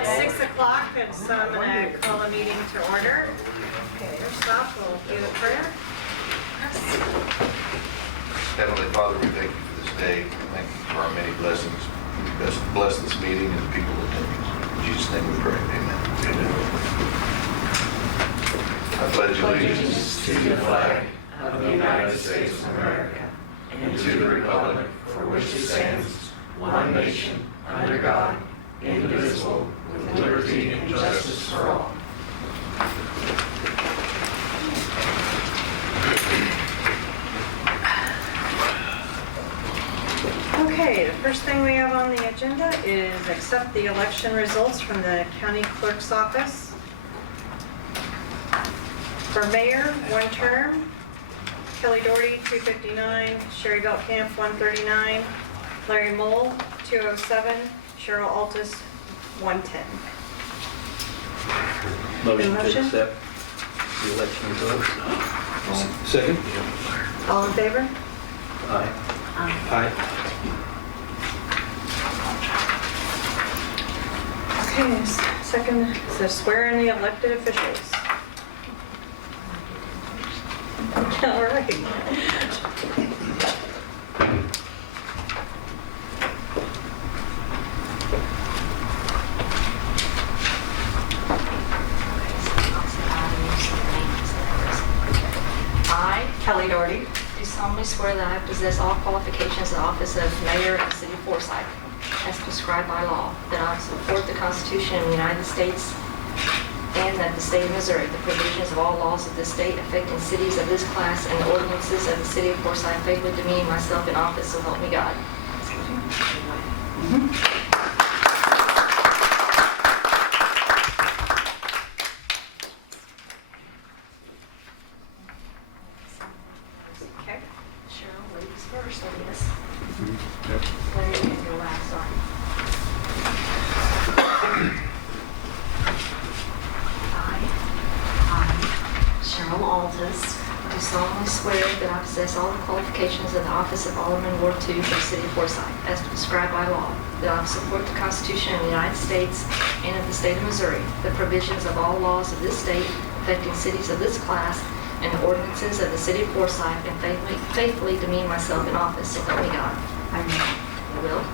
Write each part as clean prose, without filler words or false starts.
It's 6 o'clock, and so I'm going to call the meeting to order. Okay, first off, we'll do the prayer. Heavenly Father, we thank you for this day. Thank you for our many blessings. Bless this meeting and the people attending. In Jesus' name we pray. Amen. I pledge allegiance to the flag of the United States of America and to the republic for which it stands, one nation, under God, indivisible, with liberty and justice for all. Okay, the first thing we have on the agenda is accept the election results from the county clerk's office. For mayor, one term, Kelly Doherty, 259, Sherry Beltkamp, 139, Larry Mole, 207, Cheryl Altus, 110. Motion to Motion? accept the election results. Second? All in favor? Aye. Aye. Okay, second, so swear in the elected officials. All right. I Kelly Doherty, do solemnly swear that I possess all qualifications of the office of mayor of the city of Forsyth, as prescribed by law, that I will support the Constitution of the United States and that the state of Missouri, the provisions of all laws of this state affecting cities of this class, and the ordinances of the city of Forsyth, faithfully demean myself in office, so help me God. okay. Cheryl, ladies first, I guess. Larry, you can go last, sorry. I, Cheryl Altus, Do solemnly swear that I possess all the qualifications of the office of Alderman Ward 2 for the city of Forsyth, as prescribed by law, that I will support the Constitution of the United States and of the state of Missouri, the provisions of all laws of this state affecting cities of this class, and the ordinances of the city of Forsyth, and faithfully demean myself in office, so help me God. I will. I will.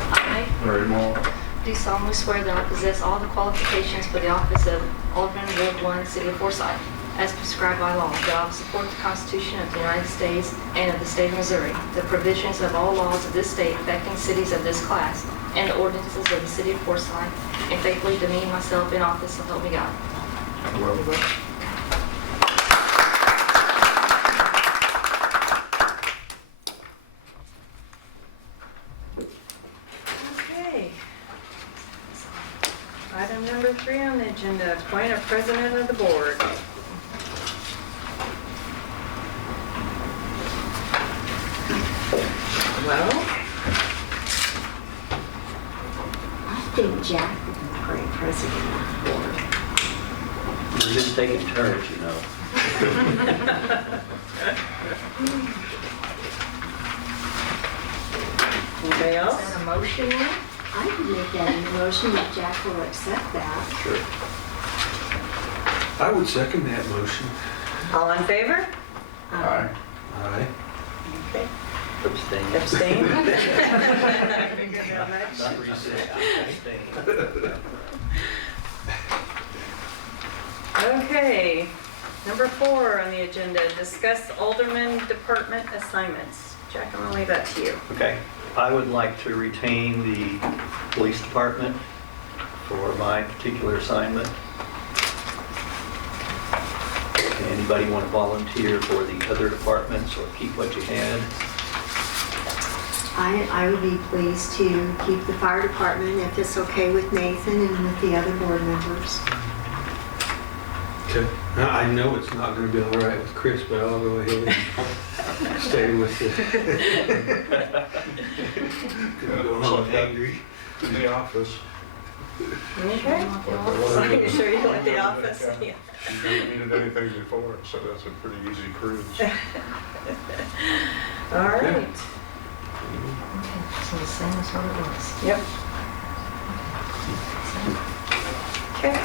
I Larry Moore. do solemnly swear that I possess all the qualifications for the office of Alderman Ward 1, City of Forsyth, as prescribed by law, that I will support the Constitution of the United States and of the state of Missouri, the provisions of all laws of this state affecting cities of this class, and the ordinances of the city of Forsyth, and faithfully demean myself in office, so help me God. I will. Okay. Item number 3 on the agenda, appoint a president of the board. Well, I think Jack would be a great president of the board. We're just taking turns, you know. anybody Is else? that a motion then? I can make that in a motion if Jack will accept that. Sure. I would second that motion. All in favor? Aye. Aye. Okay. Abstain. Abstain? Not resist, abstain. Okay, number 4 on the agenda, discuss alderman department assignments. Jack, I'm gonna leave that to you. Okay. I would like to retain the police department for my particular assignment. Anybody want to volunteer for the other departments or keep what you had? I would be pleased to keep the fire department if it's okay with Nathan and with the other board members. Okay. Now, I know it's not going to be all right with Chris, but I'll go ahead and stay with it. Go home angry in the office. Okay. You sure you want the office? Yeah. She hasn't needed anything before, so that's a pretty easy cruise. All right. Okay, so the same as what it was. Yep. Okay.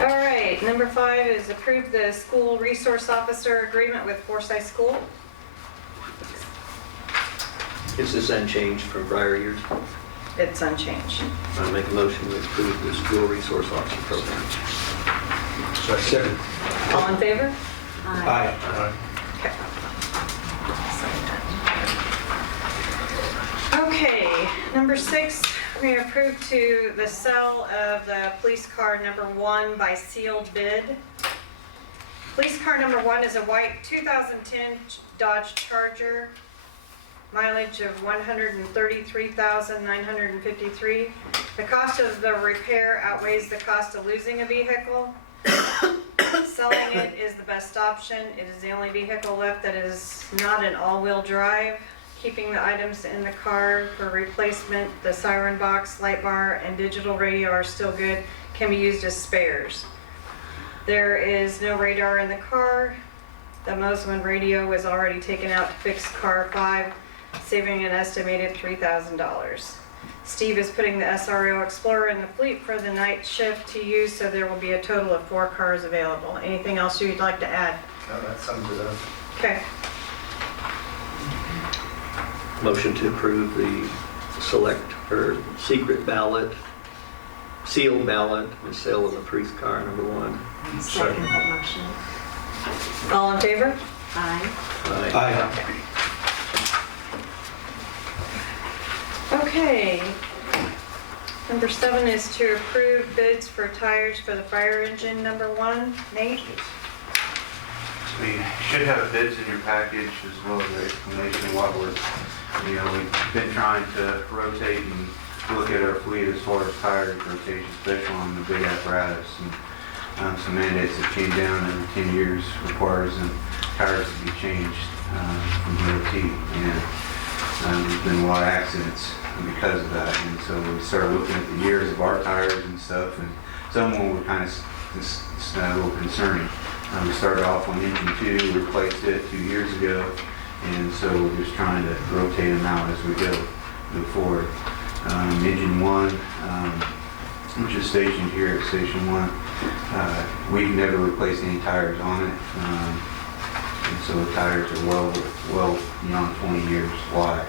All right, number 5 is approve the school resource officer agreement with Forsyth School. Is this unchanged from prior years? It's unchanged. I'll make a motion to approve the school resource officer program. Second. All in favor? Aye. Okay. Okay, number 6, we approve to the sale of the police car number 1 by sealed bid. Police car number 1 is a white 2010 Dodge Charger, mileage of 133,953. The cost of the repair outweighs the cost of losing a vehicle. Selling it is the best option. It is the only vehicle left that is not an all-wheel drive. Keeping the items in the car for replacement, the siren box, light bar, and digital radio are still good, can be used as spares. There is no radar in the car. The Moslin radio was already taken out to fix car 5, saving an estimated $3,000. Steve is putting the SRO Explorer in the fleet for the night shift to use, so there will be a total of 4 cars available. Anything else you'd like to add? No, that sums it up. Okay. Motion to approve the select or secret ballot, sealed ballot, and sale of the police car number 1. Second that motion. All in favor? Aye. Aye. Okay. Number 7 is to approve bids for tires for the fire engine number 1. Nate? We should have bids in your package as well as an explanation of what we've been trying to rotate and look at our fleet as far as tire rotation, especially on the big apparatus. And some mandates that came down every 10 years requires tires to be changed from DOT. And there's been a lot of accidents because of that. And so we started looking at the years of our tires and stuff, and some of them were kind of a little concerning. We started off on engine 2, replaced it 2 years ago, and so we're just trying to rotate them out as we move forward. Engine 1, which is stationed here at Station 1, we've never replaced any tires on it, and so the tires are well beyond 20 years live.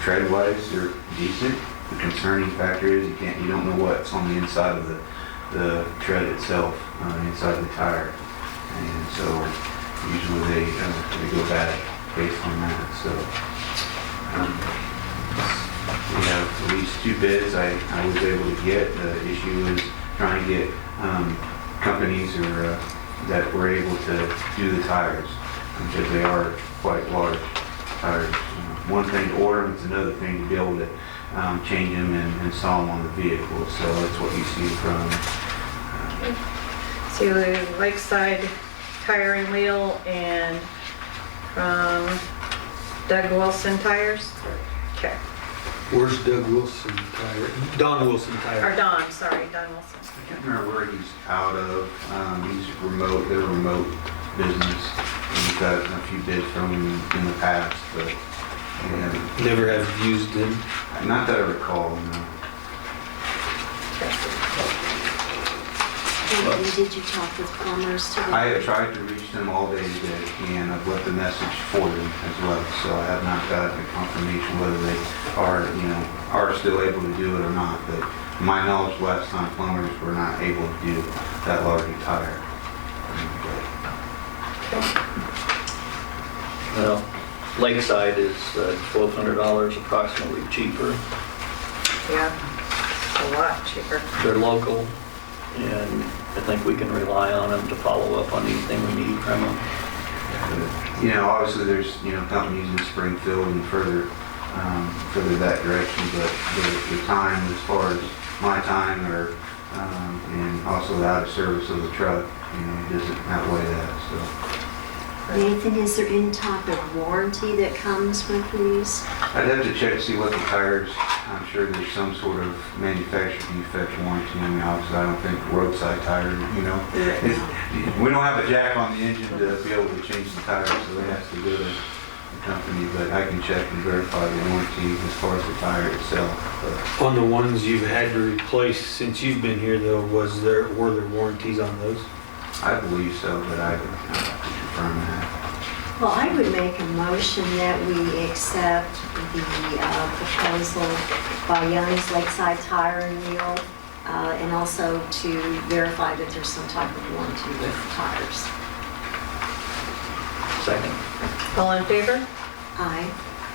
Tread-wise, they're decent. The concerning factor is you don't know what's on the inside of the tread itself, inside the tire. And so usually they go bad based on that. So we have at least 2 bids I was able to get. The issue is trying to get companies that were able to do the tires, because they are quite large tires. One thing to order them, it's another thing to be able to change them and install them on the vehicle. So that's what you see from See the Lakeside Tire and Wheel and from Doug Wilson Tires. Okay. Where's Doug Wilson tire? Don Wilson Or tire. Don, sorry, Don Wilson. I can't remember where he's out of. He's remote. They're a remote business. We've got a few bids from him in the past, but we haven't. Never have used him. Not that I recall, no. And did you talk with plumbers today? I have tried to reach them all day today, and I've left a message for them as well. So I have not gotten a confirmation whether they are still able to do it or not. But to my knowledge, last time plumbers were not able to do that large a tire. Well, Lakeside is $1,200 approximately cheaper. Yeah, it's a lot cheaper. They're local, and I think we can rely on them to follow up on anything we need from them. Obviously there's companies in Springfield and further that direction, but the time, as far as my time, and also the out of service of the truck, it doesn't outweigh that. So Nathan, is there any type of warranty that comes with these? I'd have to check to see what the tires, I'm sure there's some sort of manufacturer defect warranty. I mean, obviously, I don't think roadside tires, you know. We don't have a jack on the engine to be able to change the tires, so it has to go to the company, but I can check and verify the warranty as far as the tire itself. On the ones you've had to replace since you've been here though, were there warranties on those? I believe so, but I would have to confirm that. Well, I would make a motion that we accept the proposal by Young's Lakeside Tire and Wheel, and also to verify that there's some type of warranty with the tires. Second. All in favor? Aye.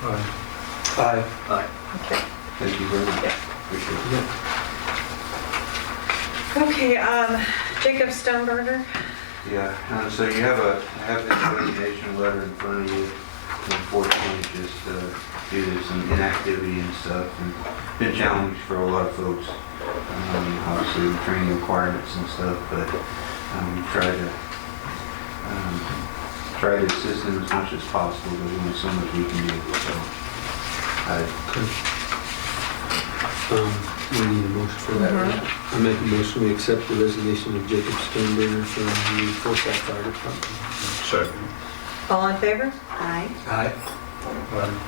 Aye. Aye. Okay. Thank you very much. Yeah. Appreciate it. Okay, Jacob Stoneberger. Yeah, so you have I have this resignation letter in front of you. Unfortunately, just due to some inactivity and stuff, and been challenged for a lot of folks. Obviously, with training requirements and stuff, but try to assist them as much as possible. There's only so much we can do. So, We need a motion for that, right? I make a motion, we accept the resignation of Jacob Sternberger from the Forsyth Fire Department. Second. All in favor? Aye. Aye.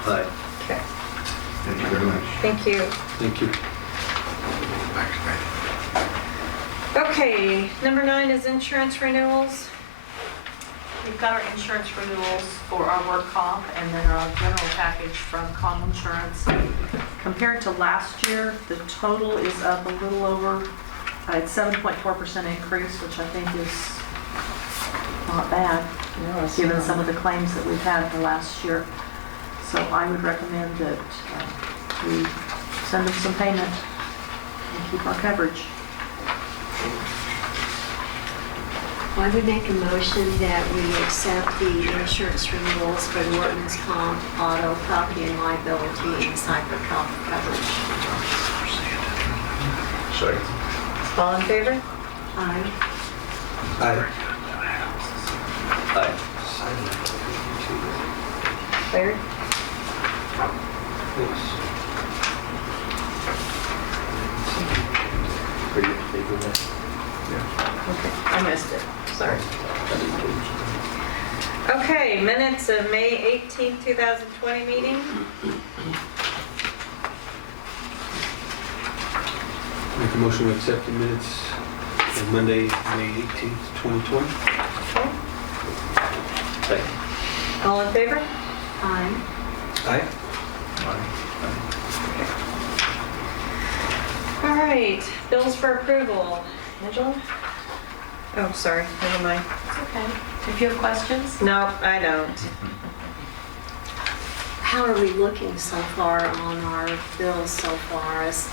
Aye. Okay. thank you very much. Thank you. Thank you. Okay, number 9 is insurance renewals. We've got our insurance renewals for our work comp and then our general package from comm insurance. Compared to last year, the total is up a little over, it's 7.4% increase, which I think is not bad, given some of the claims that we've had the last year. So I would recommend that we send them some payment and keep our coverage. I would make a motion that we accept the insurance renewals for the workman's comp, auto, property and liability, and cyber coverage. Second. All in favor? Aye. Aye. Aye. Larry? Are you in favor of that? Okay, I missed it, sorry. Okay, minutes of May 18th, 2020 meeting. Make a motion, we accept the minutes of Monday, May 18th, 2020. Okay. Second. All in favor? Aye. Aye. All right, bills for approval. Angela? Oh, sorry, never mind. It's okay. If you have questions? No, I don't. How are we looking so far on our bills so far, as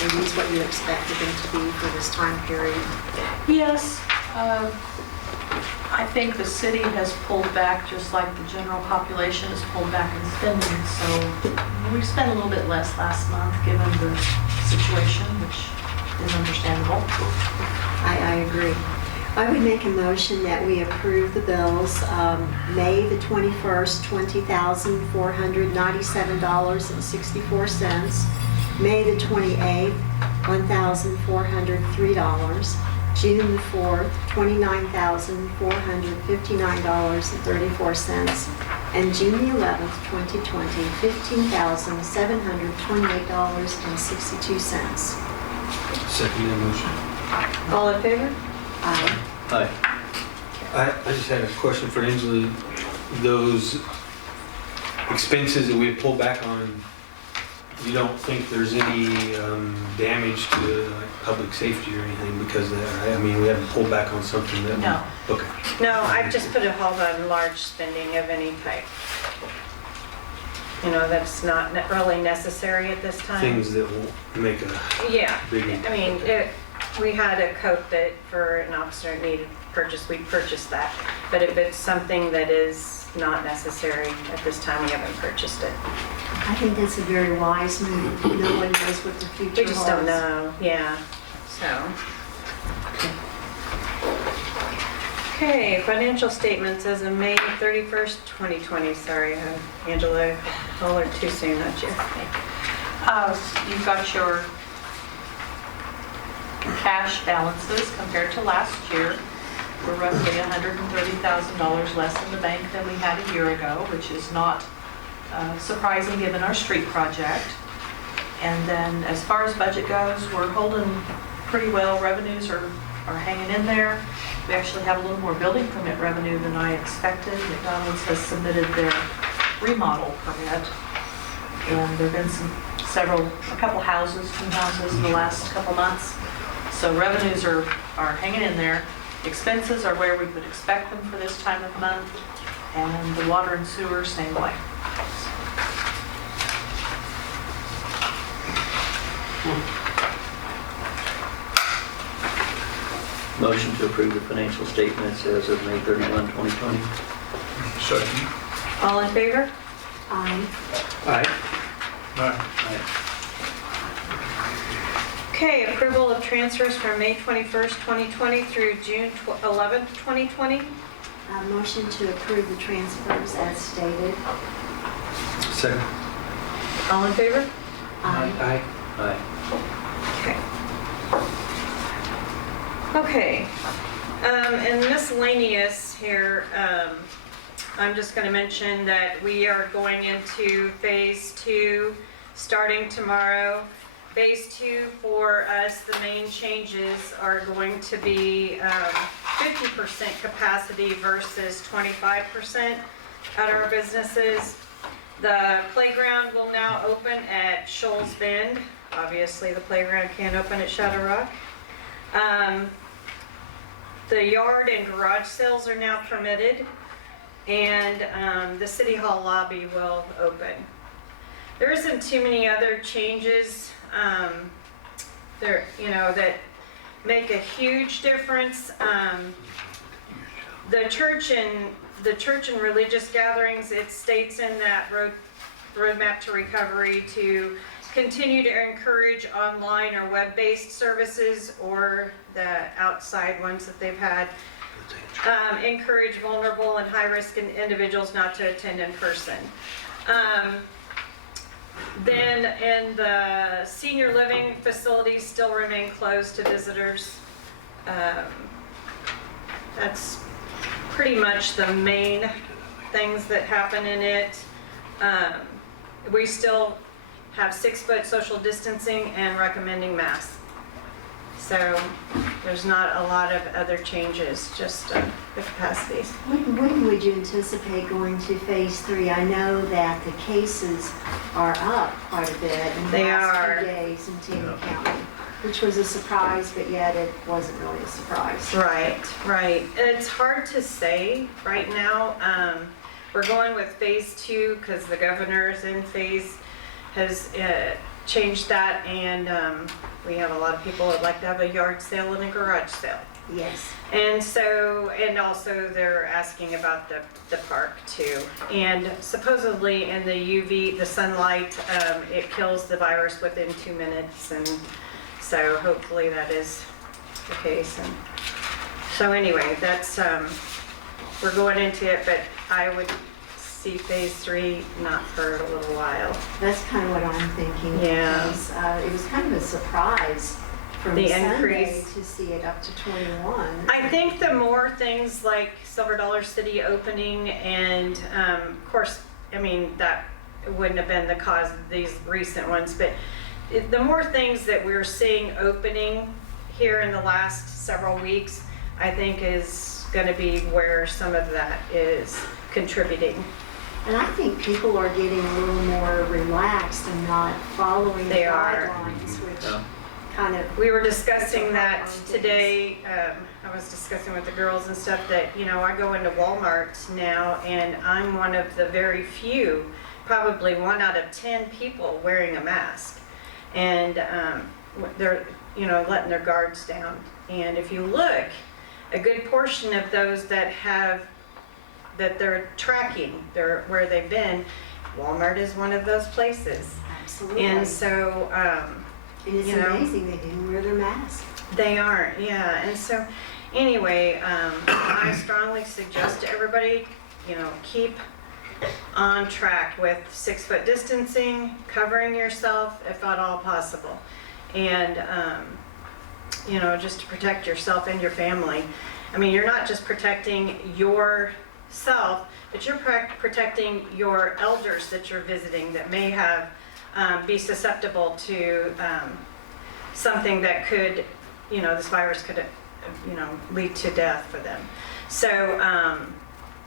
maybe is what you expected them to be for this time period? Yes. I think the city has pulled back just like the general population has pulled back in spending. So we spent a little bit less last month given the situation, which is understandable. I agree. I would make a motion that we approve the bills. May the 21st, $20,497.64. May the 28th, $1,403. June the 4th, $29,459.34. And June the 11th, 2020, $15,728.62. Second that motion. All in favor? Aye. Aye. I just had a question for Angela. Those expenses that we have pulled back on, you don't think there's any damage to like, public safety or anything because of that, right? I mean, we haven't pulled back on something that... No. Okay. No, I've just put a hold on large spending of any type. You know, that's not really necessary at this time. Things that will make a Yeah, big... I mean, we had a coat that for an officer needed purchase, we purchased that. But if it's something that is not necessary at this time, we haven't purchased it. I think that's a very wise move. No one knows what the future holds. We just don't know, yeah, so. Okay, financial statements as of May 31st, 2020. Sorry, Angela, I called too soon, not you. You've got your cash balances compared to last year. We're roughly $130,000 less in the bank than we had a year ago, which is not surprising given our street project. And then as far as budget goes, we're holding pretty well. Revenues are hanging in there. We actually have a little more building permit revenue than I expected. McDonald's has submitted their remodel permit. And there've been a couple houses, new houses in the last couple months. So revenues are hanging in there. Expenses are where we would expect them for this time of month. And the water and sewer, same way. Motion to approve the financial statements as of May 31, 2020. Second. All in favor? Aye. Aye. Aye. Okay, approval of transfers from May 21st, 2020 through June 11th, 2020. Motion to approve the transfers as stated. Second. All in favor? Aye. Aye. Okay. Okay, and miscellaneous here, I'm just going to mention that we are going into phase 2 starting tomorrow. Phase 2 for us, the main changes are going to be 50% capacity versus 25% at our businesses. The playground will now open at Shoals Bend. Obviously, the playground can't open at Shadow Rock. The yard and garage sales are now permitted, and the City Hall lobby will open. There isn't too many other changes that make a huge difference. The church and religious gatherings, it states in that roadmap to recovery to continue to encourage online or web-based services or the outside ones that they've had. Encourage vulnerable and high-risk individuals not to attend in person. Then in the senior living facilities still remain closed to visitors. That's pretty much the main things that happen in it. We still have 6-foot social distancing and recommending masks. So there's not a lot of other changes, just the capacities. When would you anticipate going to phase 3? I know that the cases are up quite a bit in the They last are. few days in Taylor County, which was a surprise, but yet it wasn't really a surprise. Right. It's hard to say right now. We're going with phase 2 because the governor's in phase has changed that, and we have a lot of people that like to have a yard sale and a garage sale. Yes. And so, and also they're asking about the park too. And supposedly in the UV, the sunlight, it kills the virus within 2 minutes. And so hopefully that is the case. And so anyway, that's, we're going into it, but I would see phase 3 not for a little while. That's kind of what I'm thinking. Yeah. Because it was kind of a surprise from The Sunday increase. to see it up to 21. I think the more things like Silver Dollar City opening and, of course, I mean, that wouldn't have been the cause of these recent ones, but the more things that we're seeing opening here in the last several weeks, I think is going to be where some of that is contributing. And I think people are getting a little more relaxed and not following the They are. guidelines, which Yeah. kind of, We were discussing that today. I was discussing with the girls and stuff that, I go into Walmart now and I'm one of the very few, probably 1 out of 10 people wearing a mask. And they're, letting their guards down. And if you look, a good portion of those that they're tracking, where they've been, Walmart is one of those places. absolutely. And so, And it's you know, amazing they didn't wear their mask. they aren't, yeah. And so, Anyway, I strongly suggest to everybody, keep on track with 6-foot distancing, covering yourself if at all possible. And, just to protect yourself and your family. I mean, you're not just protecting yourself, but you're protecting your elders that you're visiting that may have, be susceptible to something that could, this virus could, lead to death for them. So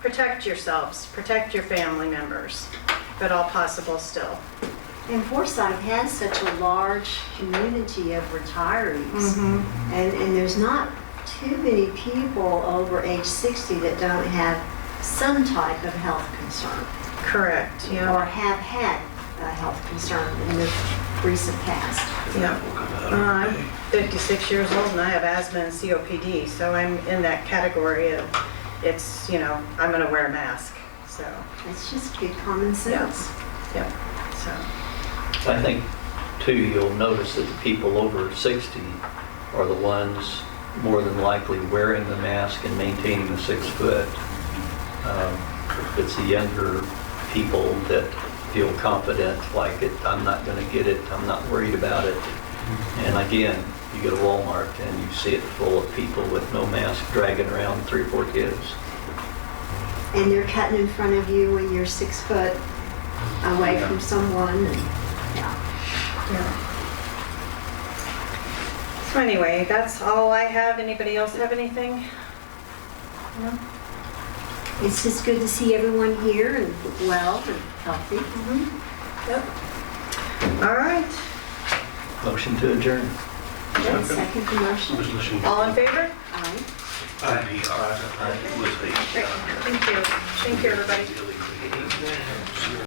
protect yourselves, protect your family members, if at all possible still. And Forsyth has such a large community of retirees. And there's not too many people over age 60 that don't have some type of health concern Correct, or yeah. have had a health concern in the recent past. Yeah. I'm 56 years old and I have asthma and COPD, so I'm in that category of, I'm gonna wear a mask, so, It's just good common sense. yeah, so. I think, too, you'll notice that the people over 60 are the ones more than likely wearing the mask and maintaining the 6 foot. It's the younger people that feel confident, like I'm not going to get it, I'm not worried about it. And again, you go to Walmart and you see it full of people with no mask dragging around 3 or 4 kids. And they're cutting in front of you when you're 6 foot away from someone. And, yeah. So anyway, that's all I have. Anybody else have anything? No? It's just good to see everyone here and well and healthy. Yep. All right. Motion to adjourn. Okay, second the motion. All in favor? Aye. Great. Thank you. Thank you, everybody.